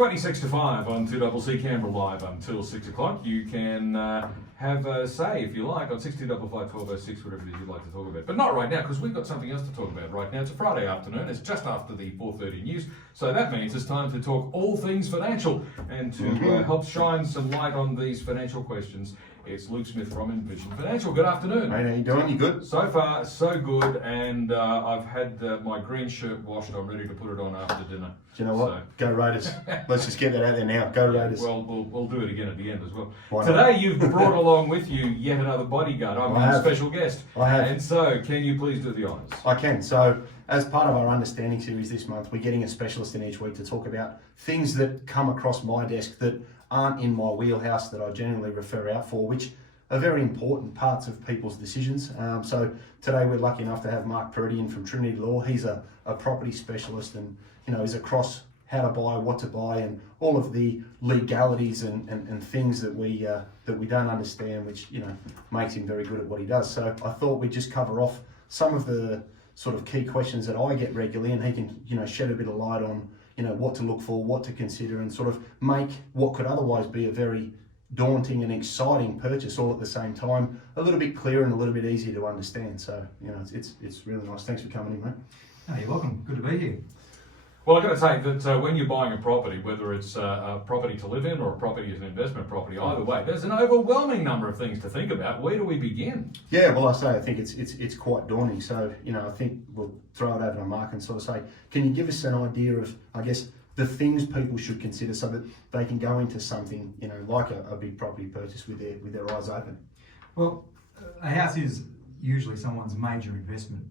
26 to 5 on 2CC Canberra Live until 6 o'clock. You can have a say, if you like, on 6255 1206, whatever it is you'd like to talk about. But not right now, because we've got something else to talk about right now. It's a Friday afternoon. It's just after the 4:30 news. So that means it's time to talk all things financial. And to help shine some light on these financial questions, it's Luke Smith from Envision Financial. Good afternoon. Hey, how you doing? You good? So far, so good. And I've had my green shirt washed. I'm ready to put it on after dinner. Do you know what? Go Raiders. Let's just get that out there now. Go Raiders. Well, we'll do it again at the end as well. Why not? Today you've brought along with you yet another bodyguard. I'm a special guest. I have. And so, can you please do the honours? I can. So, as part of our understanding series this month, we're getting a specialist in each week to talk about things that come across my desk that aren't in my wheelhouse that I generally refer out for, which are very important parts of people's decisions. So today we're lucky enough to have Mark Poretti in from Trinity Law. He's a property specialist and is across how to buy, what to buy, and all of the legalities and things that we don't understand, which makes him very good at what he does. So I thought we'd just cover off some of the sort of key questions that I get regularly, and he can shed a bit of light on what to look for, what to consider, and sort of make what could otherwise be a very daunting and exciting purchase all at the same time a little bit clearer and a little bit easier to understand. So it's really nice. Thanks for coming in, mate. Oh, you're welcome. Good to be here. Well, I've got to say that when you're buying a property, whether it's a property to live in or a property as an investment property, either way, there's an overwhelming number of things to think about. Where do we begin? Yeah, well, I think it's quite daunting. So I think we'll throw it over to Mark and sort of say, can you give us an idea of, I guess, the things people should consider so that they can go into something, like a big property purchase with their eyes open? Well, a house is usually someone's major investment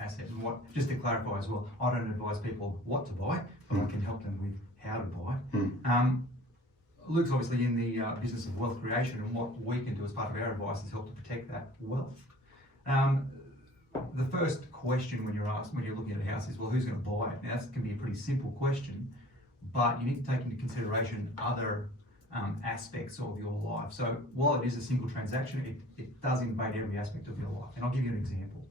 asset. And just to clarify as well, I don't advise people what to buy, but I can help them with how to buy. Luke's obviously in the business of wealth creation, and what we can do as part of our advice is help to protect that wealth. The first question when you're looking at a house is, well, who's going to buy it? Now, that can be a pretty simple question, but you need to take into consideration other aspects of your life. So while it is a single transaction, it does invade every aspect of your life. And I'll give you an example.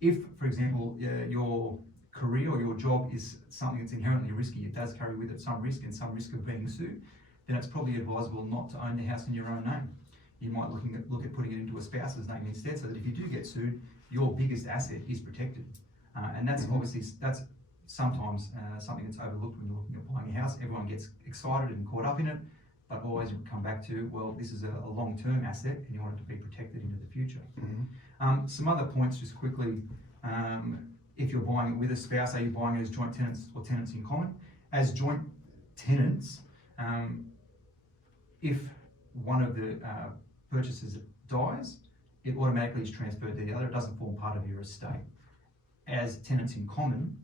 If, for example, your career or your job is something that's inherently risky, it does carry with it some risk and some risk of being sued, then it's probably advisable not to own the house in your own name. You might look at putting it into a spouse's name instead, so that if you do get sued, your biggest asset is protected. And that's obviously sometimes something that's overlooked when you're looking at buying a house. Everyone gets excited and caught up in it, but always come back to, well, this is a long-term asset and you want it to be protected into the future. Some other points just quickly, if you're buying it with a spouse, are you buying it as joint tenants or tenants in common? As joint tenants, if one of the purchasers dies, it automatically is transferred to the other. It doesn't form part of your estate. As tenants in common,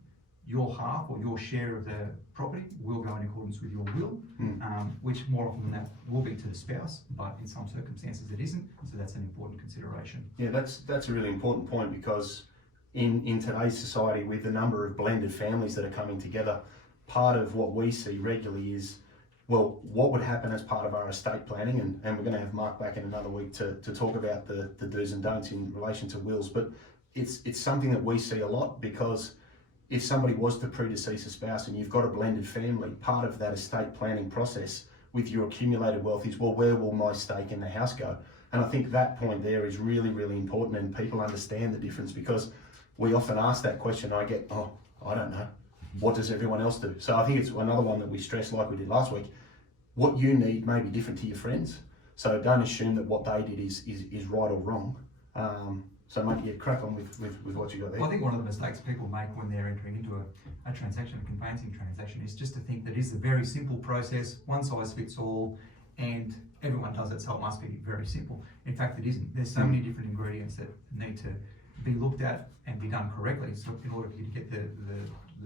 your half or your share of the property will go in accordance with your will, which more often than that will be to the spouse, but in some circumstances it isn't. So that's an important consideration. Yeah, that's a really important point, because in today's society, with the number of blended families that are coming together, part of what we see regularly is, well, what would happen as part of our estate planning, and we're going to have Mark back in another week to talk about the do's and don'ts in relation to wills, but it's something that we see a lot, because if somebody was to predecease a spouse and you've got a blended family, part of that estate planning process with your accumulated wealth is, well, where will my stake in the house go? And I think that point there is really, really important, and people understand the difference, because we often ask that question. I get, I don't know. What does everyone else do? So I think it's another one that we stress, like we did last week. What you need may be different to your friends. So don't assume that what they did is right or wrong. So maybe crack on with what you got there. Well, I think one of the mistakes people make when they're entering into a transaction, a conveyancing transaction, is just to think that it's a very simple process, one size fits all, and everyone does it, so it must be very simple. In fact, it isn't. There's so many different ingredients that need to be looked at and be done correctly, so in order for you to get the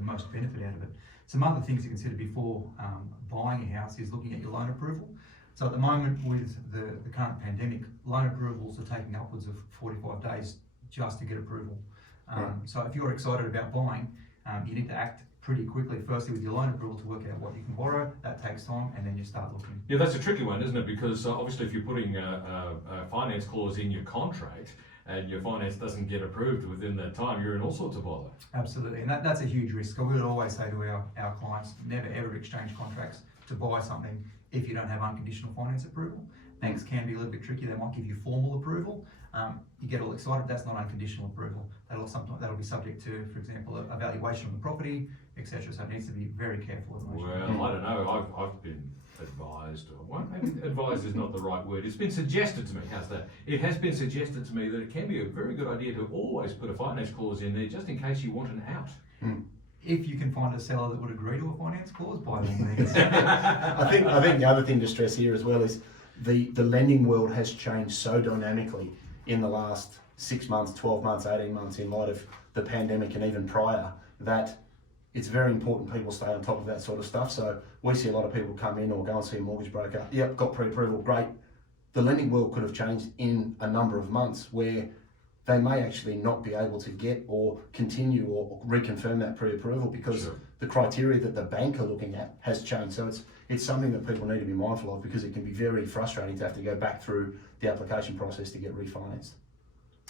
most benefit out of it. Some other things to consider before buying a house is looking at your loan approval. So at the moment, with the current pandemic, loan approvals are taking upwards of 45 days just to get approval. So if you're excited about buying, you need to act pretty quickly, firstly with your loan approval to work out what you can borrow. That takes time, and then you start looking. Yeah, that's a tricky one, isn't it? Because obviously if you're putting a finance clause in your contract, and your finance doesn't get approved within that time, you're in all sorts of bother. Absolutely, and that's a huge risk. We would always say to our clients, never ever exchange contracts to buy something if you don't have unconditional finance approval. Banks can be a little bit tricky. They might give you formal approval. You get all excited. That's not unconditional approval. That'll be subject to, for example, a valuation of the property, etc. So it needs to be very careful. Well, I don't know. I've been advised, or well, maybe advised is not the right word. It's been suggested to me. How's that? It has been suggested to me that it can be a very good idea to always put a finance clause in there, just in case you want an out. If you can find a seller that would agree to a finance clause, by all means. I think the other thing to stress here as well is the lending world has changed so dynamically in the last 6 months, 12 months, 18 months in light of the pandemic and even prior, that it's very important people stay on top of that sort of stuff. So we see a lot of people come in or go and see a mortgage broker. Yep, got pre-approval, great. The lending world could have changed in a number of months where they may actually not be able to get or continue or reconfirm that pre-approval because the criteria that the bank are looking at has changed. So it's something that people need to be mindful of because it can be very frustrating to have to go back through the application process to get refinanced.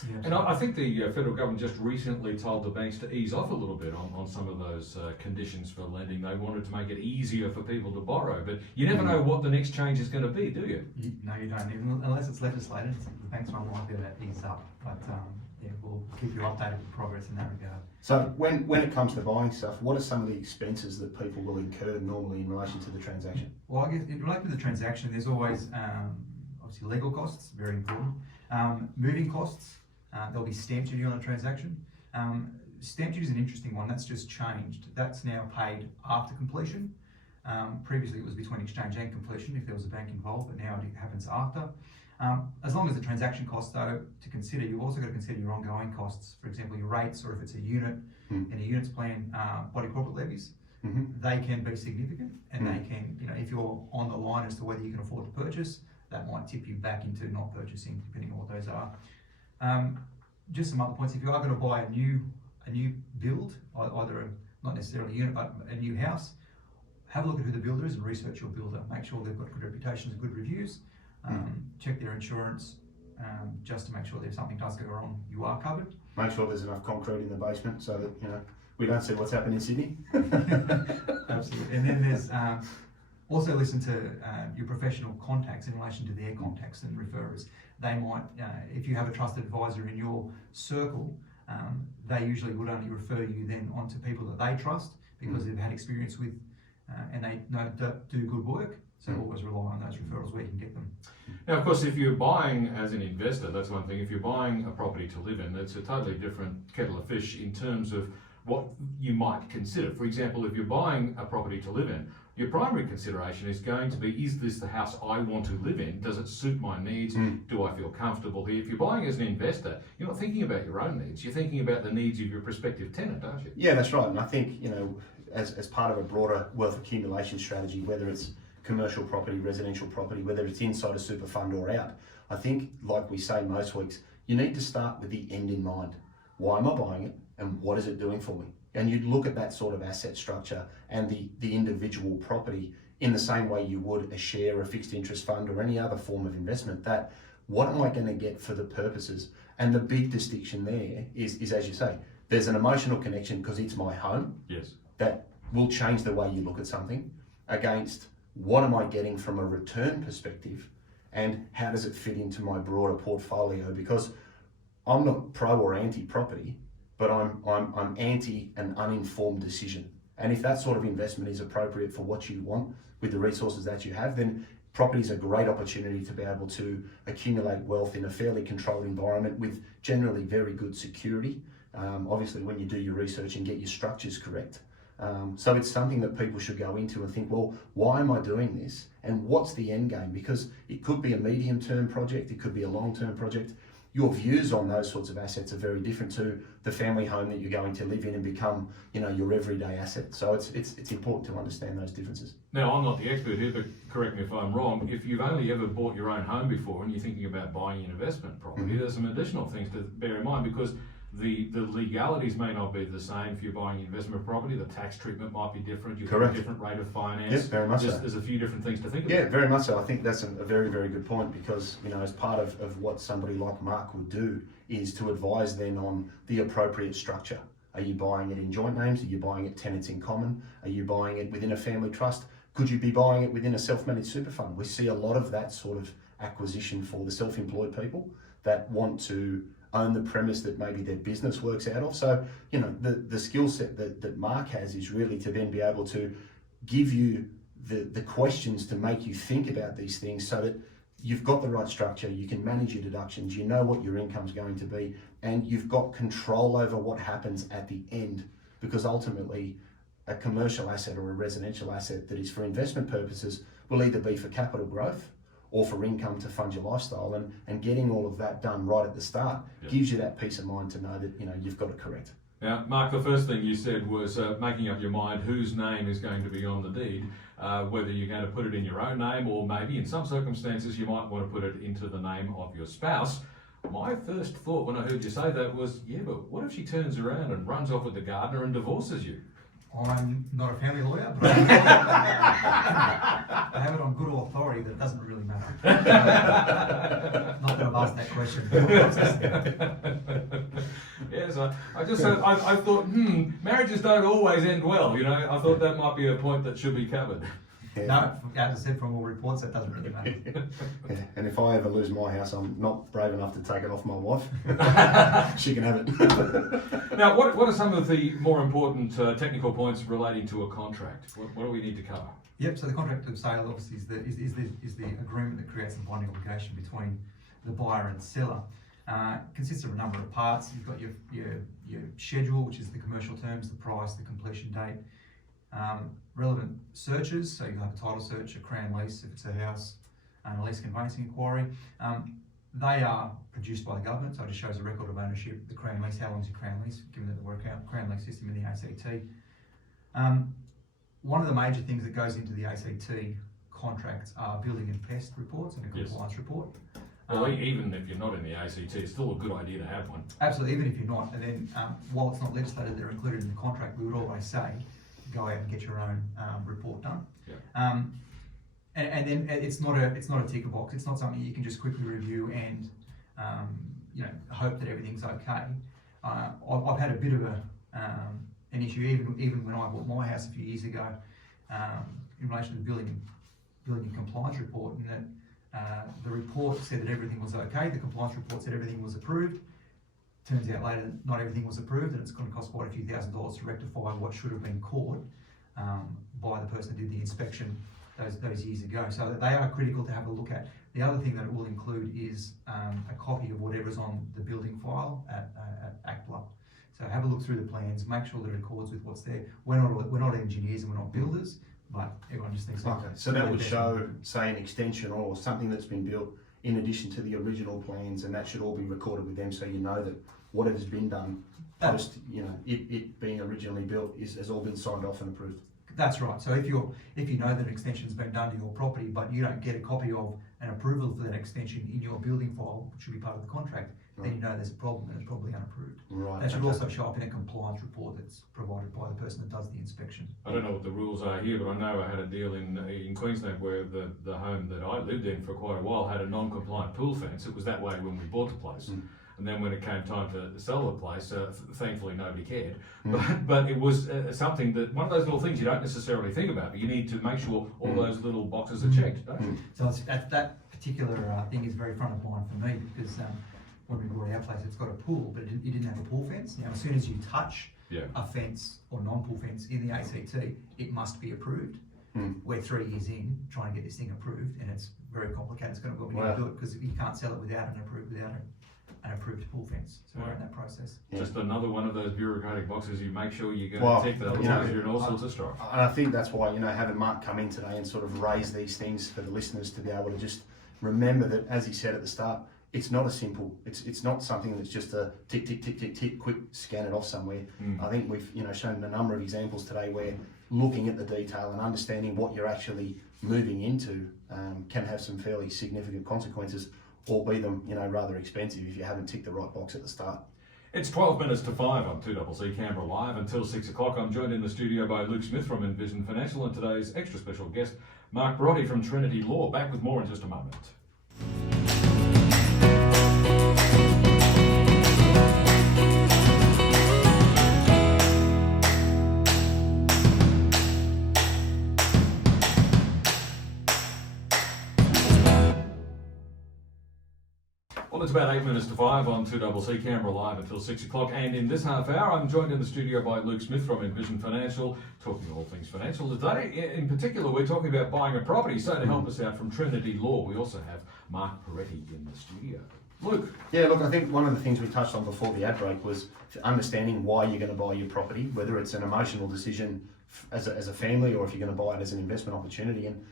Yeah, And I think the federal government just recently told the banks to ease off a little bit on some of those conditions for lending. They wanted to make it easier for people to borrow, but you never know what the next change is going to be, do you? No, you don't. Even unless it's legislated, the banks are unlikely to ease up. But yeah, we'll keep you updated with progress in that regard. So when it comes to buying stuff, what are some of the expenses that people will incur normally in relation to the transaction? Well, I guess in relation to the transaction, there's always obviously legal costs, very important. Moving costs. There'll be stamp duty on a transaction. Stamp duty is an interesting one. That's just changed. That's now paid after completion. Previously it was between exchange and completion if there was a bank involved, but now it happens after. As long as the transaction costs, though, to consider, you've also got to consider your ongoing costs. For example, your rates, or if it's a unit in a units plan, body corporate levies. They can be significant, and they can, if you're on the line as to whether you can afford to purchase, that might tip you back into not purchasing, depending on what those are. Just some other points. If you are going to buy a new build, either not necessarily a unit, but a new house, have a look at who the builder is and research your builder. Make sure they've got good reputations and good reviews. Check their insurance, just to make sure that if something does go wrong, you are covered. Make sure there's enough concrete in the basement so that we don't see what's happened in Sydney. Absolutely. And then there's also listen to your professional contacts in relation to their contacts and referrers. They might, if you have a trusted advisor in your circle, they usually would only refer you then onto people that they trust because they've had experience with and they know do good work. So always rely on those referrals where you can get them. Now, of course, if you're buying as an investor, that's one thing. If you're buying a property to live in, it's a totally different kettle of fish in terms of what you might consider. For example, if you're buying a property to live in, your primary consideration is going to be, is this the house I want to live in? Does it suit my needs? Do I feel comfortable here? If you're buying as an investor, you're not thinking about your own needs. You're thinking about the needs of your prospective tenant, aren't you? Yeah, that's right. And I think, as part of a broader wealth accumulation strategy, whether it's commercial property, residential property, whether it's inside a super fund or out, I think, like we say most weeks, you need to start with the end in mind. Why am I buying it and what is it doing for me? And you'd look at that sort of asset structure and the individual property in the same way you would a share, a fixed interest fund or any other form of investment, that what am I going to get for the purposes? And the big distinction there is as you say, there's an emotional connection because it's my home. Yes. That will change the way you look at something against what am I getting from a return perspective and how does it fit into my broader portfolio? Because I'm not pro or anti property, but I'm anti an uninformed decision. And if that sort of investment is appropriate for what you want with the resources that you have, then property is a great opportunity to be able to accumulate wealth in a fairly controlled environment with generally very good security. Obviously, when you do your research and get your structures correct. So it's something that people should go into and think, well, why am I doing this? And what's the end game? Because it could be a medium-term project, it could be a long-term project. Your views on those sorts of assets are very different to the family home that you're going to live in and become, your everyday asset. So it's important to understand those differences. Now, I'm not the expert here, but correct me if I'm wrong. If you've only ever bought your own home before and you're thinking about buying an investment property, there's some additional things to bear in mind because the legalities may not be the same if you're buying investment property. The tax treatment might be different. You've got Correct. a different rate of finance. Yes, very much so. There's a few different things to think about. Yeah, very much so. I think that's a very, very good point because, as part of what somebody like Mark would do is to advise then on the appropriate structure. Are you buying it in joint names? Are you buying it tenants in common? Are you buying it within a family trust? Could you be buying it within a self-managed super fund? We see a lot of that sort of acquisition for the self-employed people that want to own the premise that maybe their business works out of. So, the skill set that Mark has is really to then be able to give you the questions to make you think about these things so that you've got the right structure, you can manage your deductions, you know what your income's going to be, and you've got control over what happens at the end. Because ultimately, a commercial asset or a residential asset that is for investment purposes will either be for capital growth or for income to fund your lifestyle, and getting all of that done right at the start gives you that peace of mind to know that you've got it correct. Now, Mark, the first thing you said was making up your mind whose name is going to be on the deed, whether you're going to put it in your own name or maybe in some circumstances you might want to put it into the name of your spouse. My first thought when I heard you say that was, yeah, but what if she turns around and runs off with the gardener and divorces you? I'm not a family lawyer, but I have it on good authority that it doesn't really matter. Not that I've asked that question. Yes, I thought, marriages don't always end well, I thought that might be a point that should be covered. Yeah. No, as I said from all reports, that doesn't really matter. Yeah. And if I ever lose my house, I'm not brave enough to take it off my wife. She can have it. Now, what are some of the more important technical points relating to a contract? What do we need to cover? Yep. So the contract of sale obviously is the agreement that creates the binding obligation between the buyer and seller. Consists of a number of parts. You've got your schedule, which is the commercial terms, the price, the completion date. Relevant searches, so you'll have a title search, a crown lease if it's a house, and a lease conveyancing inquiry. They are produced by the government, so it just shows a record of ownership, the crown lease, how long is your crown lease, given that the crown lease system in the ACT. One of the major things that goes into the ACT contracts are building and pest reports and a compliance report. Well, even if you're not in the ACT, it's still a good idea to have one. Absolutely, even if you're not. And then while it's not legislated, they're included in the contract, we would always say, go out and get your own report done. Yeah. And then it's not a ticker box. It's not something you can just quickly review and hope that everything's okay. I've had a bit of an issue even when I bought my house a few years ago in relation to the building and compliance report, and that the report said that everything was okay. The compliance report said everything was approved. Turns out later that not everything was approved, and it's going to cost quite a few $1,000s to rectify what should have been caught by the person who did the inspection those years ago. So they are critical to have a look at. The other thing that it will include is a copy of whatever's on the building file at ACTLA. So have a look through the plans, make sure that it accords with what's there. We're not engineers and we're not builders, but everyone just thinks. Okay, so that would show, say, an extension or something that's been built in addition to the original plans, and that should all be recorded with them, so you know that whatever's been done post, it being originally built has all been signed off and approved. That's right. So if you know that an extension's been done to your property, but you don't get a copy of an approval for that extension in your building file, which should be part of the contract, then you know there's a problem and it's probably unapproved. Right. That should also show up in a compliance report that's provided by the person that does the inspection. I don't know what the rules are here, but I know I had a deal in Queensland where the home that I lived in for quite a while had a non-compliant pool fence. It was that way when we bought the place. And then when it came time to sell the place, thankfully nobody cared. But it was something that, one of those little things you don't necessarily think about, but you need to make sure all those little boxes are checked, don't you? So that particular thing is very front of mind for me, because when we bought our place, it's got a pool, but it didn't have a pool fence. Now, as soon as you touch a fence or non-pool fence in the ACT, it must be approved. We're 3 years in trying to get this thing approved, and it's very complicated. It's going to be to do it because you can't sell it without an approved pool fence. So we're in that process. Just another one of those bureaucratic boxes you make sure you're going to tick that, otherwise you're in all sorts of strife. And I think that's why, having Mark come in today and sort of raise these things for the listeners to be able to just remember that, as he said at the start, it's not a simple, it's not something that's just a tick, tick, tick, tick, tick, quick scan it off somewhere. I think we've, shown a number of examples today where looking at the detail and understanding what you're actually moving into can have some fairly significant consequences, or be them, rather expensive if you haven't ticked the right box at the start. It's 12 minutes to 5 on 2CC Canberra Live until 6 o'clock. I'm joined in the studio by Luke Smith from Envision Financial and today's extra special guest, Mark Poretti from Trinity Law. Back with more in just a moment. Well, it's about 8 minutes to 5 on 2CC Canberra Live until 6 o'clock. And in this half hour, I'm joined in the studio by Luke Smith from Envision Financial, talking all things financial today. In particular, we're talking about buying a property. So to help us out from Trinity Law, we also have Mark Poretti in the studio. Luke. Yeah, look, I think one of the things we touched on before the ad break was understanding why you're going to buy your property, whether it's an emotional decision as a family or if you're going to buy it as an investment opportunity. And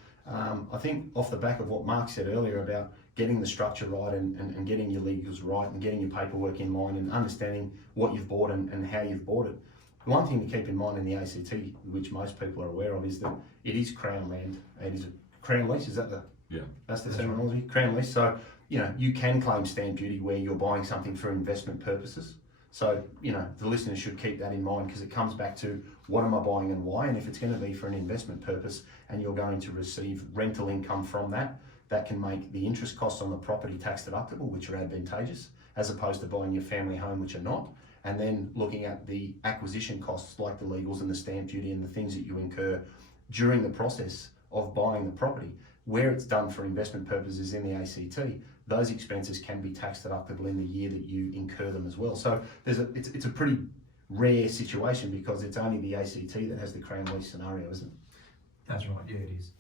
I think off the back of what Mark said earlier about getting the structure right and getting your legals right and getting your paperwork in line and understanding what you've bought and how you've bought it. One thing to keep in mind in the ACT, which most people are aware of, is that it is Crown land. It is a Crown lease, is that the... Yeah. That's the terminology, Crown lease. So, you can claim stamp duty where you're buying something for investment purposes. So, the listeners should keep that in mind because it comes back to what am I buying and why, and if it's going to be for an investment purpose and you're going to receive rental income from that, that can make the interest costs on the property tax deductible, which are advantageous, as opposed to buying your family home, which are not. And then looking at the acquisition costs like the legals and the stamp duty and the things that you incur during the process of buying the property. Where it's done for investment purposes in the ACT, those expenses can be tax deductible in the year that you incur them as well. So it's a pretty rare situation because it's only the ACT that has the Crown lease scenario, isn't it? That's right, yeah, it is.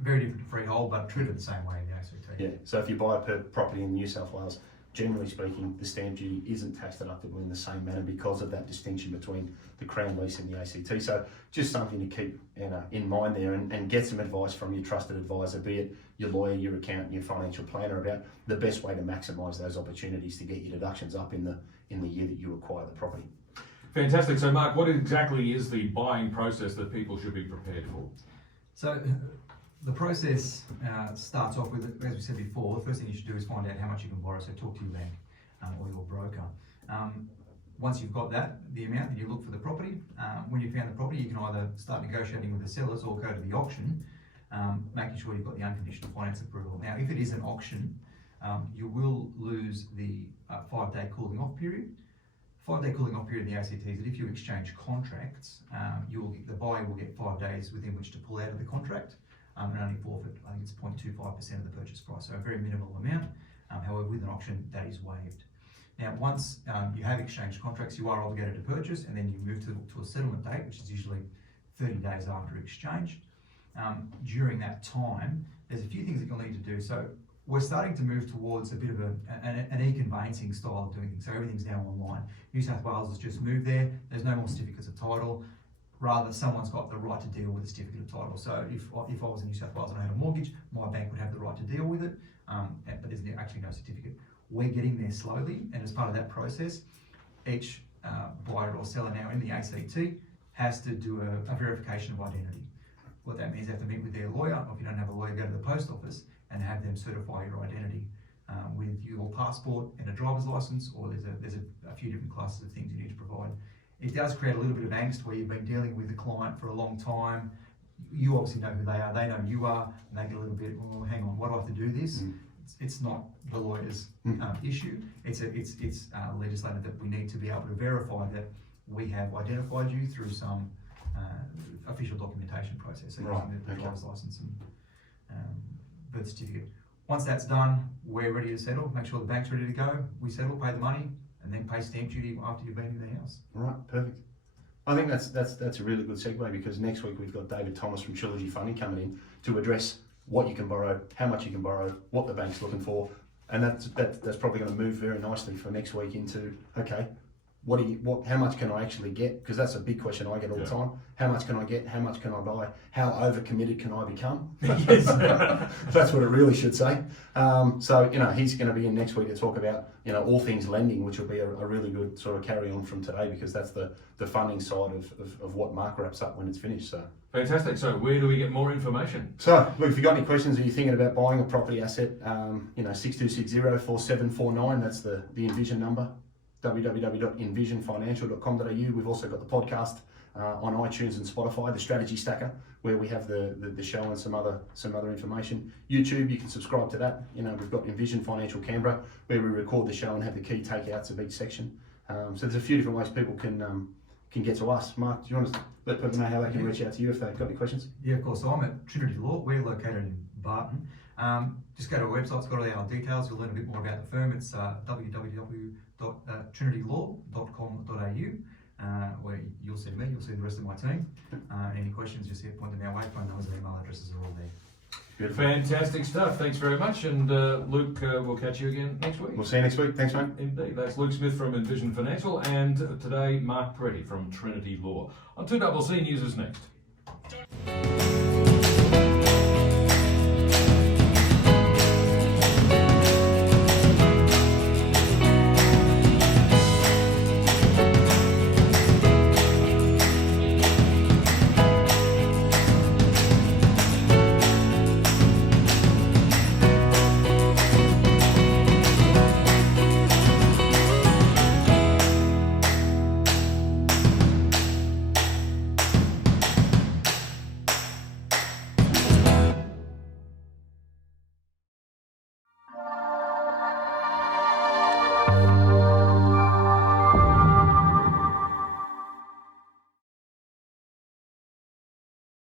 Very different to freehold, but treated the same way in the ACT. Yeah, so if you buy a property in New South Wales, generally speaking, the stamp duty isn't tax deductible in the same manner because of that distinction between the Crown lease and the ACT. So just something to keep in mind there and get some advice from your trusted advisor, be it your lawyer, your accountant, your financial planner, about the best way to maximise those opportunities to get your deductions up in the year that you acquire the property. Fantastic. So, Mark, what exactly is the buying process that people should be prepared for? So the process starts off with, as we said before, the first thing you should do is find out how much you can borrow, so talk to your bank or your broker. Once you've got that, the amount, then you look for the property. When you've found the property, you can either start negotiating with the sellers or go to the auction, making sure you've got the unconditional finance approval. Now, if it is an auction, you will lose the 5-day cooling off period. 5-day cooling off period in the ACT is that if you exchange contracts, the buyer will get 5 days within which to pull out of the contract and only forfeit, I think it's 0.25% of the purchase price, so a very minimal amount. However, with an auction, that is waived. Now, once you have exchanged contracts, you are obligated to purchase, and then you move to a settlement date, which is usually 30 days after exchange. During that time, there's a few things that you'll need to do. So we're starting to move towards a bit of an e-conveyancing style of doing things. So everything's now online. New South Wales has just moved there. There's no more certificates of title. Rather, someone's got the right to deal with a certificate of title. So if I was in New South Wales and I had a mortgage, my bank would have the right to deal with it, but there's actually no certificate. We're getting there slowly, and as part of that process, each buyer or seller now in the ACT has to do a verification of identity. What that means, they have to meet with their lawyer, or if you don't have a lawyer, go to the post office and have them certify your identity with your passport and a driver's license, or there's a few different classes of things you need to provide. It does create a little bit of angst where you've been dealing with a client for a long time. You obviously know who they are, they know who you are, and they get a little bit, well, hang on, why do I have to do this? It's not the lawyer's issue. It's legislated that we need to be able to verify that we have identified you through some official documentation process, so using the driver's license and birth certificate. Once that's done, we're ready to settle. Make sure the bank's ready to go. We settle, pay the money, and then pay stamp duty after you've been in the house. Right, perfect. I think that's a really good segue because next week we've got David Thomas from Trilogy Funding coming in to address what you can borrow, how much you can borrow, what the bank's looking for, and that's probably going to move very nicely for next week into how much can I actually get? Because that's a big question I get all the time. How much can I get? How much can I buy? How overcommitted can I become? Yes. That's what it really should say. So he's going to be in next week to talk about all things lending, which will be a really good sort of carry on from today because that's the funding side of what Mark wraps up when it's finished. So fantastic. So where do we get more information? So look, if you've got any questions or you're thinking about buying a property asset, 6260 4749. That's the Envision number. www.envisionfinancial.com.au. We've also got the podcast on iTunes and Spotify, the Strategy Stacker, where we have the show and some other information. YouTube, you can subscribe to that. You know, we've got Envision Financial Canberra, where we record the show and have the key takeouts of each section. So there's a few different ways people can get to us. Mark, do you want to let people know how they can reach out to you if they've got any questions? Yeah, of course. So I'm at Trinity Law. We're located in Barton. Just go to our website. It's got all our details. You'll learn a bit more about the firm. It's www.trinitylaw.com.au, where you'll see me, you'll see the rest of my team. Any questions, just point them our way. Phone numbers and email addresses are all there. Beautiful. Fantastic stuff. Thanks very much. And Luke, we'll catch you again next week. We'll see you next week. Thanks, mate. Indeed. That's Luke Smith from Envision Financial, and today Mark Poretti from Trinity Law. On 2CC News is next.